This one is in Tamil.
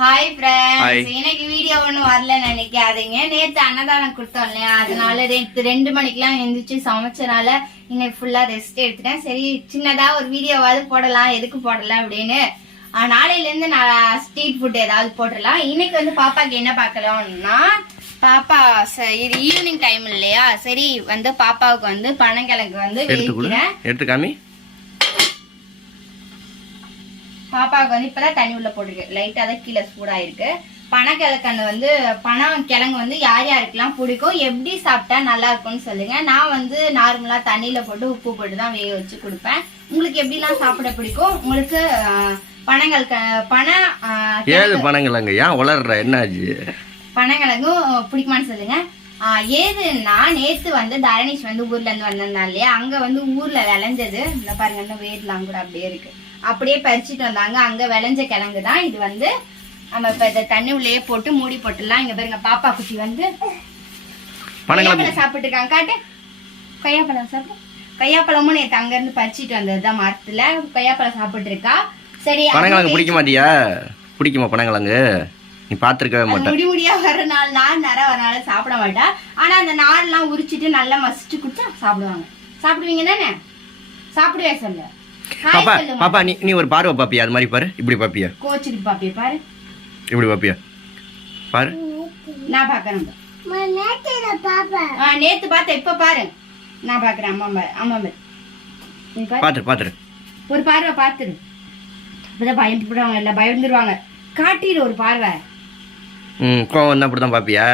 ஹாய் ஃப்ரெண்ட்ஸ், இன்னைக்கு வீடியோ ஒன்றும் வரல நினைக்காதீங்க. நேற்று அன்னதானம் கொடுத்தோம் இல்லையா, அதனால 2 மணிக்கெல்லாம் எழுந்திரிச்சு சமைச்சனால இன்னைக்கு ஃபுல்லா ரெஸ்ட் எடுத்துட்டேன். சரி, சின்னதா ஒரு வீடியோவாவது போடலாம், எதுக்கு போடலாம் அப்படின்னு நாளையில இருந்து நான் ஸ்ட்ரீட் ஃபுட் ஏதாவது போட்டுடலாம். இன்னைக்கு வந்து பாப்பாக்கு என்ன பார்க்கலாம்னா, பாப்பா இது ஈவினிங் டைம் இல்லையா, சரி வந்து பாப்பாவுக்கு வந்து பனங்கிழங்கு வந்து எடுத்துக்காமி. பாப்பாவுக்கு வந்து இப்பதான் தண்ணி உள்ள போட்டுருக்கு, லைட்டா தான் கீழே சூடாயிருக்கு. பனங்கிழங்கு வந்து பனங்கிழங்கு வந்து யார் யாருக்கெல்லாம் பிடிக்கும், எப்படி சாப்பிட்டா நல்லா இருக்கும்னு சொல்லுங்க. நான் வந்து நார்மலா தண்ணியில போட்டு உப்பு போட்டு தான் வேக வச்சு கொடுப்பேன். உங்களுக்கு எப்படிலாம் சாப்பிட பிடிக்கும்? உங்களுக்கு பனங்கிழங்கு ஏன் வளர்ற என்னாச்சு பனங்கிழங்கும் பிடிக்குமான்னு சொல்லுங்க. ஏதுன்னா நேத்து வந்து தரணிஷ் வந்து ஊர்ல இருந்து வந்திருந்தா இல்லையா, அங்க வந்து ஊர்ல விளைஞ்சது இந்த பாருங்க, இந்த வேர்லாம் கூட அப்படியே இருக்கு, அப்படியே பறிச்சுட்டு வந்தாங்க. அங்க விளைஞ்ச கிழங்கு தான் இது. வந்து நம்ம இப்ப இதை தண்ணி உள்ளே போட்டு மூடி போட்டுடலாம். இங்க பாருங்க, பாப்பா குட்டி வந்து கொய்யாப்பழம் சாப்பிட்டு இருக்காங்க. காட்டு கொய்யாப்பழம் சாப்பிட்டு. கொய்யாப்பழமும் நேற்று அங்க இருந்து பறிச்சுட்டு வந்ததுதான் மரத்துல. கொய்யாப்பழம் சாப்பிட்டு இருக்கா. சரி, பனங்கிழங்கு பிடிக்க மாட்டியா? பிடிக்குமா பனங்கிழங்கு? நீ பாத்துருக்கவே மாட்டேன். முடி முடியா வர நாள் நார் நேரம் வரனால சாப்பிட மாட்டா. ஆனா அந்த நார் எல்லாம் உரிச்சிட்டு நல்லா மசிச்சு குடிச்சா சாப்பிடுவாங்க. சாப்பிடுவீங்க தானே? சாப்பிடுவே சொல்லு. பாப்பா பாப்பா நீ ஒரு பார்வை பாப்பியா? அது மாதிரி பாரு, இப்படி பாப்பியா? கோச்சிட்டு பாப்பியா? பாரு, இப்படி பாப்பியா? பாரு, நான் பாக்குறேன். நேத்து பார்த்த, இப்ப பாரு, நான் பாக்குறேன். அம்மா பாத்துரு ஒரு பார்வை பாத்துரு. அப்பதான் பயந்துடுவாங்க, இல்ல பயந்துருவாங்க. காட்டிடு ஒரு பார்வை. கோவம் அப்படிதான் பாப்பியா?